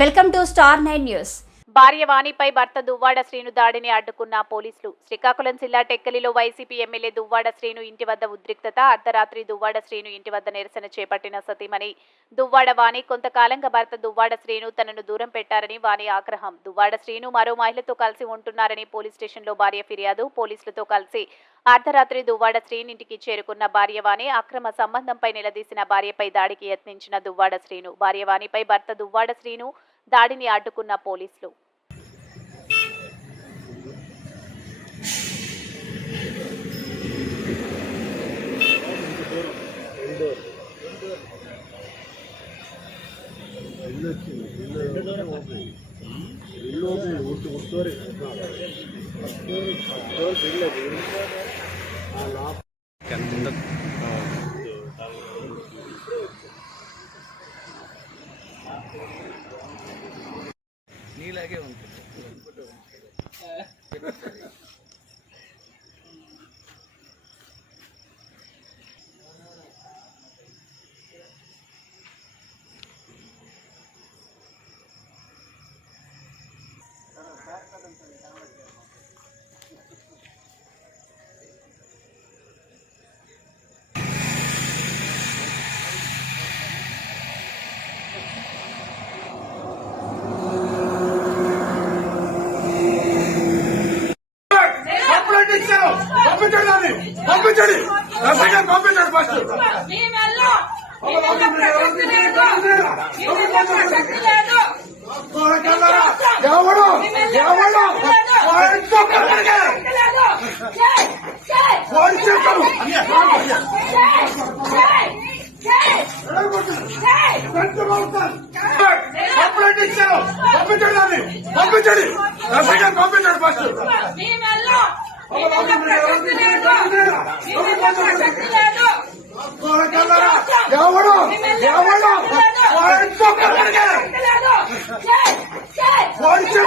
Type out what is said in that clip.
Welcome to star 9 news. భార్య వాణిపై భర్త దువ్వాడ శ్రీను దాడిని అడ్డుకున్న పోలీసులు. శ్రీకాకుళం జిల్లా టెక్కలిలో వైసీపీ ఎమ్మెల్యే దువ్వాడ శ్రీను ఇంటి వద్ద ఉద్రిక్తత. అర్ధరాత్రి దువ్వాడ శ్రీను ఇంటి వద్ద నిరసన చేపట్టిన సతీమణి దువ్వాడ వాణి. కొంతకాలంగా భర్త దువ్వాడ శ్రీను తనను దూరం పెట్టారని వాణి ఆగ్రహం. దువ్వాడ శ్రీను మరో మహిళతో కలిసి ఉంటున్నారని పోలీస్ స్టేషన్లో భార్య ఫిర్యాదు. పోలీసులతో కలిసి అర్ధరాత్రి దువ్వాడ శ్రీనింటికి చేరుకున్న భార్య వాణి అక్రమ సంబంధంపై నిలదీసిన భార్యపై దాడికి యత్నించిన దువ్వాడ శ్రీను. భార్య వాణిపై భర్త దువ్వాడ శ్రీను దాడిని అడ్డుకున్న పోలీసులు. నీలాగే ఉంటుంది. పంపించండి పంపించండి ఫస్ట్ ఎవడు కంప్లైంట్ ఇచ్చారు పంపించండి పంపించండి ఫస్ట్ ఎవడు పోలీసు